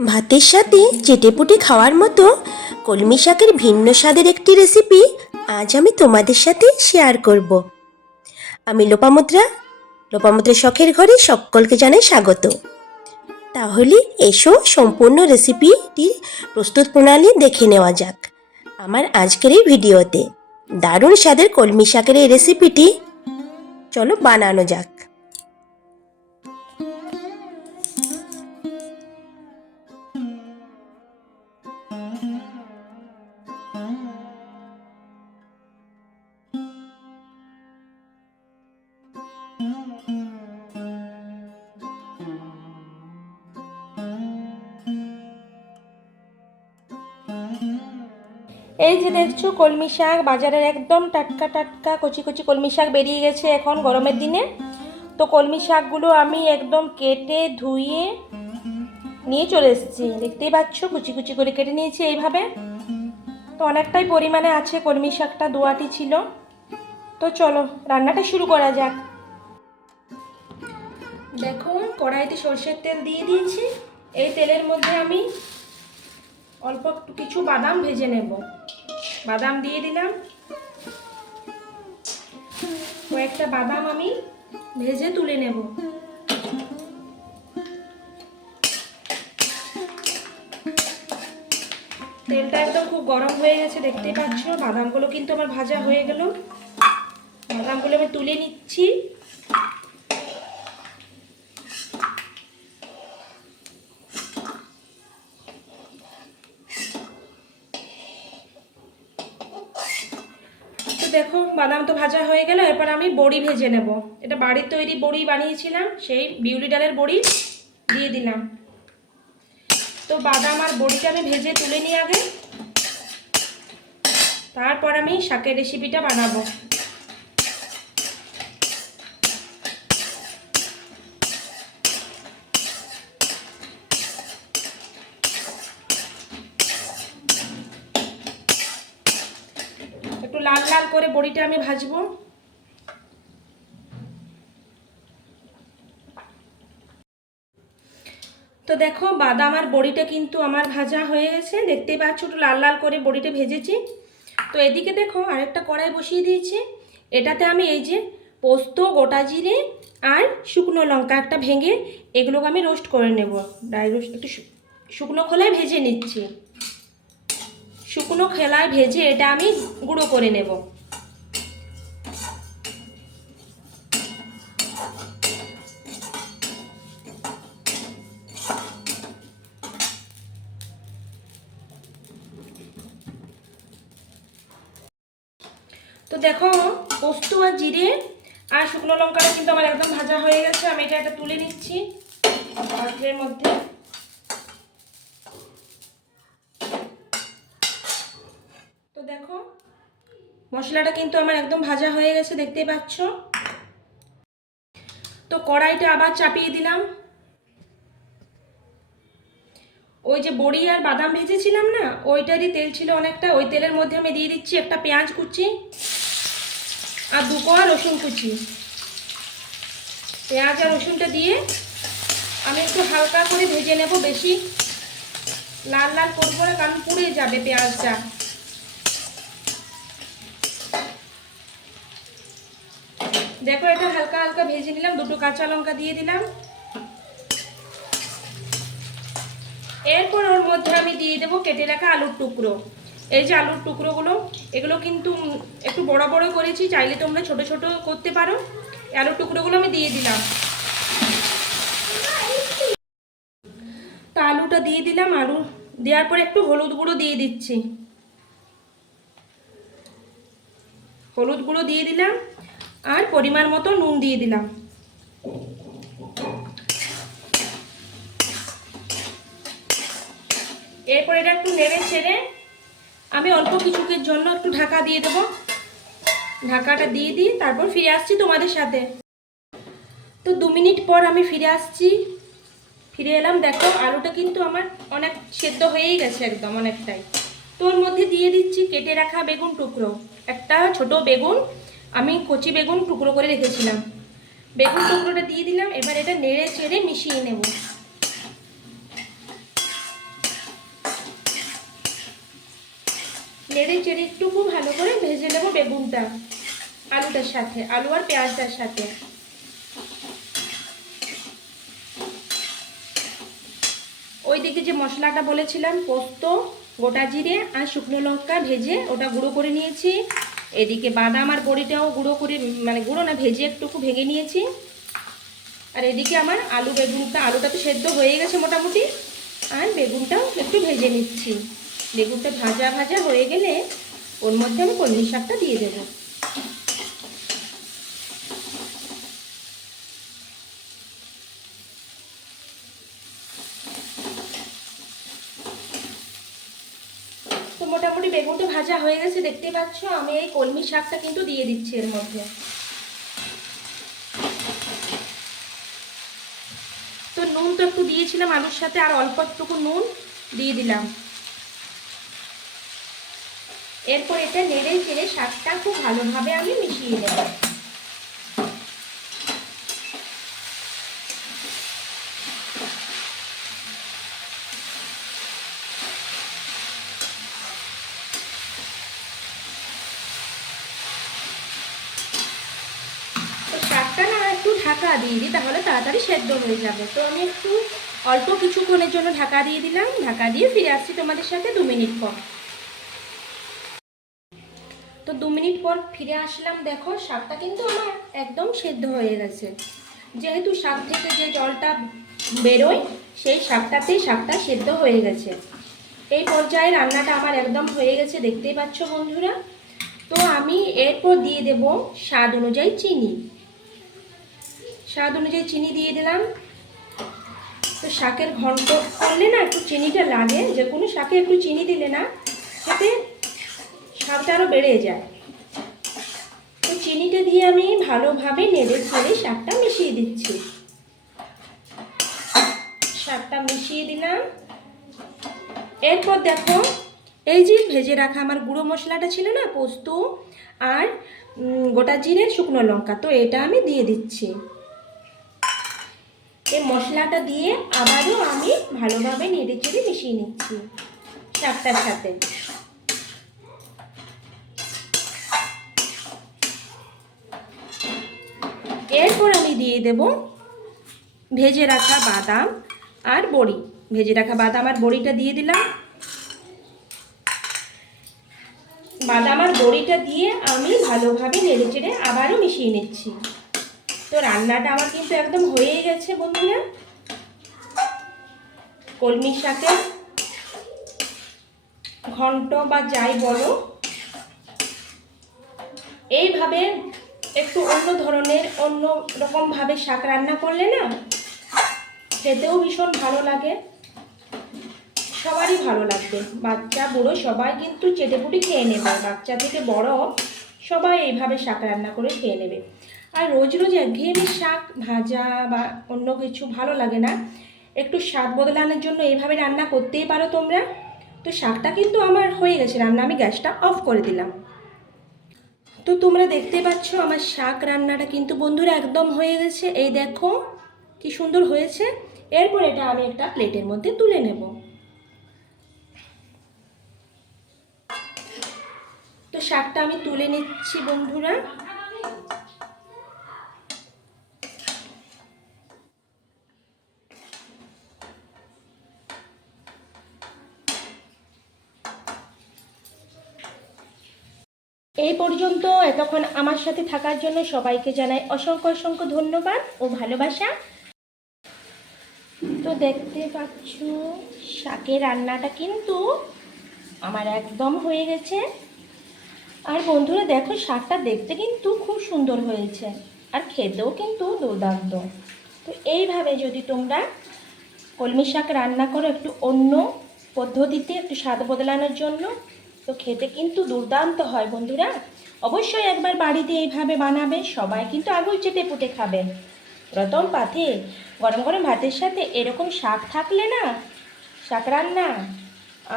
ভাতের সাথে চেটেপুটে খাওয়ার মতো কলমি শাকের ভিন্ন স্বাদের একটি রেসিপি আজ আমি তোমাদের সাথে শেয়ার করব। আমি লোপামুদ্রা লোপামুদ্রা শখের ঘরে সকলকে জানাই স্বাগত। তাহলে এসো সম্পূর্ণ রেসিপিটির প্রস্তুত প্রণালী দেখে নেওয়া যাক। আমার আজকের এই ভিডিওতে দারুণ স্বাদের কলমি শাকের এই রেসিপিটি চলো বানানো যাক। এই যে দেখছ, কলমি শাক, বাজারের একদম টাটকা টাটকা, কচি কচি কলমি শাক বেরিয়ে গেছে এখন গরমের দিনে। তো কলমি শাকগুলো আমি একদম কেটে ধুয়ে নিয়ে চলে এসেছি। দেখতেই পাচ্ছ, কুচি কুচি করে কেটে নিয়েছি এইভাবে। তো অনেকটাই পরিমাণে আছে কলমি শাকটা দোয়াটি ছিল। তো চলো, রান্নাটা শুরু করা যাক। দেখো, কড়াইতে সর্ষের তেল দিয়ে দিয়েছি। এই তেলের মধ্যে আমি অল্প কিছু বাদাম ভেজে নেব। বাদাম দিয়ে দিলাম। কয়েকটা বাদাম আমি ভেজে তুলে নেব। তেলটা একদম খুব গরম হয়ে গেছে, দেখতেই পাচ্ছ। বাদামগুলো কিন্তু আমার ভাজা হয়ে গেল। বাদামগুলো আমি তুলে নিচ্ছি। দেখো, বাদাম তো ভাজা হয়ে গেল, এরপর আমি বড়ি ভেজে নেব। এটা বাড়ির তৈরি বড়ি বানিয়েছিলাম, সেই বিউলি ডালের বড়ি দিয়ে দিলাম। তো বাদাম আর বড়িটা আমি ভেজে তুলে নিই আগে। তারপর আমি শাকের রেসিপিটা বানাবো। করে বড়িটা আমি ভাজবো। তো দেখো, বাদাম আর বড়িটা কিন্তু আমার ভাজা হয়ে গেছে। দেখতেই পাচ্ছ, একটু লাল লাল করে বড়িটা ভেজেছি। তো এদিকে দেখো, আরেকটা কড়াই বসিয়ে দিয়েছি। এটাতে আমি এই যে পোস্ত, গোটা জিরে আর শুকনো লঙ্কা একটা ভেঙে এগুলোকে আমি রোস্ট করে নেব। ড্রাই রোস্ট একটু শুকনো খোলায় ভেজে নিচ্ছি। শুকনো খেলায় ভেজে এটা আমি গুঁড়ো করে নেব। তো দেখো, পোস্ত আর জিরে আর শুকনো লঙ্কাটা কিন্তু আমার একদম ভাজা হয়ে গেছে, আমি এটা একটা তুলে নিচ্ছি পাত্রের মধ্যে। তো দেখো, মশলাটা কিন্তু আমার একদম ভাজা হয়ে গেছে, দেখতেই পাচ্ছ। তো কড়াইটা আবার চাপিয়ে দিলাম। ওই যে বড়ি আর বাদাম ভেজেছিলাম না, ওইটারই তেল ছিল অনেকটা, ওই তেলের মধ্যে আমি দিয়ে দিচ্ছি একটা পেঁয়াজ কুচি। আর দু কোয়া রসুন কুচি। পেঁয়াজ আর রসুনটা দিয়ে আমি একটু হালকা করে ভেজে নেব বেশি। লাল লাল করব না কারণ পুড়ে যাবে পেঁয়াজটা। দেখো এটা হালকা হালকা ভেজে নিলাম, দুটো কাঁচা লঙ্কা দিয়ে দিলাম। এরপর ওর মধ্যে আমি দিয়ে দেবো কেটে রাখা আলুর টুকরো। এই যে আলুর টুকরোগুলো, এগুলো কিন্তু একটু বড় বড় করেছি, চাইলে তোমরা ছোট ছোট করতে পারো। আলুর টুকরোগুলো আমি দিয়ে দিলাম। তা আলুটা দিয়ে দিলাম, আলু দেওয়ার পর একটু হলুদ গুঁড়ো দিয়ে দিচ্ছি। হলুদ গুঁড়ো দিয়ে দিলাম, আর পরিমাণ মতো নুন দিয়ে দিলাম। এরপর এটা একটু নেড়ে ছেড়ে আমি অল্প কিছুকের জন্য একটু ঢাকা দিয়ে দেবো। ঢাকাটা দিয়ে দিই, তারপর ফিরে আসছি তোমাদের সাথে। তো দু মিনিট পর আমি ফিরে আসছি। ফিরে এলাম, দেখো আলুটা কিন্তু আমার অনেক সেদ্ধ হয়েই গেছে একদম অনেকটাই। তো ওর মধ্যে দিয়ে দিচ্ছি কেটে রাখা বেগুন টুকরো। একটা ছোট বেগুন, আমি কচি বেগুন টুকরো করে রেখেছিলাম। বেগুন টুকরোটা দিয়ে দিলাম, এবার এটা নেড়ে চেড়ে মিশিয়ে নেব। নেড়ে চেড়ে একটু খুব ভালো করে ভেজে নেব বেগুনটা, আলুটার সাথে, আলু আর পেঁয়াজটার সাথে। ওইদিকে যে মশলাটা বলেছিলাম, পোস্ত, গোটা জিরে আর শুকনো লঙ্কা ভেজে ওটা গুঁড়ো করে নিয়েছি। এদিকে বাদাম আর বড়িটাও গুঁড়ো করে মানে গুঁড়ো না, ভেজে একটুকু ভেঙে নিয়েছি। আর এদিকে আমার আলু, বেগুনটা, আলুটা তো সেদ্ধ হয়ে গেছে মোটামুটি। আর বেগুনটাও একটু ভেজে নিচ্ছি। বেগুনটা ভাজা ভাজা হয়ে গেলে ওর মধ্যে আমি কলমি শাকটা দিয়ে দেবো। তো মোটামুটি বেগুনটা ভাজা হয়ে গেছে দেখতে পাচ্ছ আমি এই কলমি শাকটা কিন্তু দিয়ে দিচ্ছি এর মধ্যে। তো নুন তো একটু দিয়েছিলাম, আলুর সাথে আর অল্প একটুকু নুন দিয়ে দিলাম। এরপর এটা নেড়ে চেড়ে শাকটা খুব ভালোভাবে আমি মিশিয়ে তো শাকটা না একটু ঢাকা দিয়ে দিই, তাহলে তাড়াতাড়ি সেদ্ধ হয়ে যাবে। তো আমি একটু অল্প কিছুক্ষণের জন্য ঢাকা দিয়ে দিলাম। ঢাকা দিয়ে ফিরে আসছি তোমাদের সাথে দু মিনিট পর। মিনিট পর ফিরে আসলাম, দেখো শাকটা কিন্তু আমার একদম সেদ্ধ হয়ে গেছে। যেহেতু শাক থেকে যে জলটা বেরোয়, সেই শাকটাতেই শাকটা সেদ্ধ হয়ে গেছে। এই পর্যায়ে রান্নাটা আমার একদম হয়ে গেছে, দেখতেই পাচ্ছ বন্ধুরা। তো আমি এরপর দিয়ে দেব স্বাদ অনুযায়ী চিনি। স্বাদ অনুযায়ী চিনি দিয়ে দিলাম। তো শাকের ঘন্ট করলে না একটু চিনিটা লাগে, যে কোনো শাকে একটু চিনি দিলে না সাথে স্বাদটা আরও বেড়ে যায়। চিনিটা দিয়ে আমি ভালোভাবে নেড়ে ছেড়ে শাকটা মিশিয়ে দিচ্ছি। শাকটা মিশিয়ে দিলাম। এরপর দেখো, এই যে ভেজে রাখা আমার গুঁড়ো মশলাটা ছিল না, পোস্ত আর গোটা জিরে শুকনো লঙ্কা, তো এটা আমি দিয়ে দিচ্ছি। এই মশলাটা দিয়ে আবারও আমি ভালোভাবে নেড়ে চেড়ে মিশিয়ে নিচ্ছি শাকটার সাথে এরপর আমি দিয়ে দেব ভেজে রাখা বাদাম আর বড়ি। ভেজে রাখা বাদাম আর বড়িটা দিয়ে দিলাম। বাদাম আর বড়িটা দিয়ে আমি ভালোভাবে নেড়ে চেড়ে আবারও মিশিয়ে নিচ্ছি। তো রান্নাটা আমার কিন্তু একদম হয়েই গেছে বন্ধুরা। কলমি শাকের ঘন্ট বা যাই বলো, এইভাবে একটু অন্য ধরনের, অন্য রকমভাবে শাক রান্না করলে না খেতেও ভীষণ ভালো লাগে। সবারই ভালো লাগবে। বাচ্চা, বুড়ো সবাই কিন্তু চেটেপুটি খেয়ে নেবে। বাচ্চা থেকে বড় সবাই এইভাবে শাক রান্না করে খেয়ে নেবে। আর রোজ রোজ একঘেয়েমি শাক ভাজা বা অন্য কিছু ভালো লাগে না। একটু স্বাদ বদলানোর জন্য এইভাবে রান্না করতেই পারো তোমরা। তো শাকটা কিন্তু আমার হয়ে গেছে। রান্না আমি গ্যাসটা অফ করে দিলাম। তো তোমরা দেখতে পাচ্ছ আমার শাক রান্নাটা কিন্তু বন্ধুরা একদম হয়ে গেছে। এই দেখো কি সুন্দর হয়েছে। এরপর এটা আমি একটা প্লেটের মধ্যে তুলে নেব। তো শাকটা আমি তুলে নিচ্ছি বন্ধুরা। এই পর্যন্ত এতক্ষণ আমার সাথে থাকার জন্য সবাইকে জানাই অসংখ্য অসংখ্য ধন্যবাদ ও ভালোবাসা। তো দেখতে পাচ্ছ, শাকের রান্নাটা কিন্তু আমার একদম হয়ে গেছে। আর বন্ধুরা, দেখো, শাকটা দেখতে কিন্তু খুব সুন্দর হয়েছে। আর খেতেও কিন্তু দুর্দান্ত। তো এইভাবে যদি তোমরা কলমি শাক রান্না করো একটু অন্য পদ্ধতিতে একটু স্বাদ বদলানোর জন্য তো খেতে কিন্তু দুর্দান্ত হয়, বন্ধুরা। অবশ্যই একবার বাড়িতে এইভাবে বানাবে, সবাই কিন্তু আগুল চেটে পুটে খাবে। প্রথম পাতে গরম গরম ভাতের সাথে এরকম শাক থাকলে না, শাক রান্না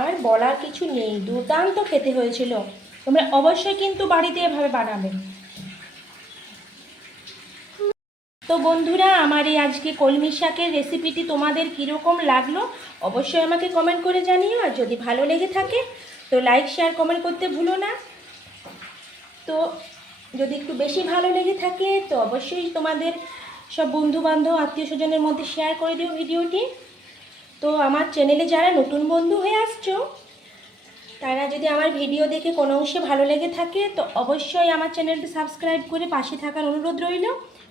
আর বলার কিছু নেই, দুর্দান্ত খেতে হয়েছিল। তোমরা অবশ্যই কিন্তু বাড়িতে এভাবে বানাবে। তো বন্ধুরা, আমার এই আজকে কলমি শাকের রেসিপিটি তোমাদের কীরকম লাগল, অবশ্যই আমাকে কমেন্ট করে জানিও, আর যদি ভালো লেগে থাকে তো লাইক শেয়ার কমেন্ট করতে ভুলো না। তো যদি একটু বেশি ভালো লেগে থাকে, তো অবশ্যই তোমাদের সব বন্ধু বান্ধব আত্মীয় স্বজনের মধ্যে শেয়ার করে দিও ভিডিওটি। তো আমার চ্যানেলে যারা নতুন বন্ধু হয়ে আসছো, তারা যদি আমার ভিডিও দেখে কোনো অংশে ভালো লেগে থাকে, তো অবশ্যই আমার চ্যানেলটি সাবস্ক্রাইব করে পাশে থাকার অনুরোধ রইল।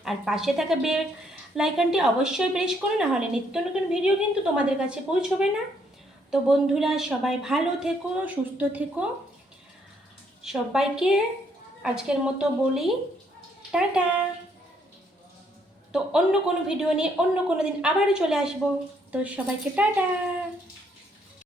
আর পাশে থাকা বেল লাইকানটি অবশ্যই প্রেস করো না হলে নিত্য নতুন ভিডিও কিন্তু তোমাদের কাছে পৌঁছবে না। তো বন্ধুরা, সবাই ভালো থেকো, সুস্থ থেকো। সবাইকে আজকের মতো বলি, টাটা। তো অন্য কোনো ভিডিও নিয়ে অন্য কোনো দিন আবারও চলে আসব। তো সবাইকে টাটা।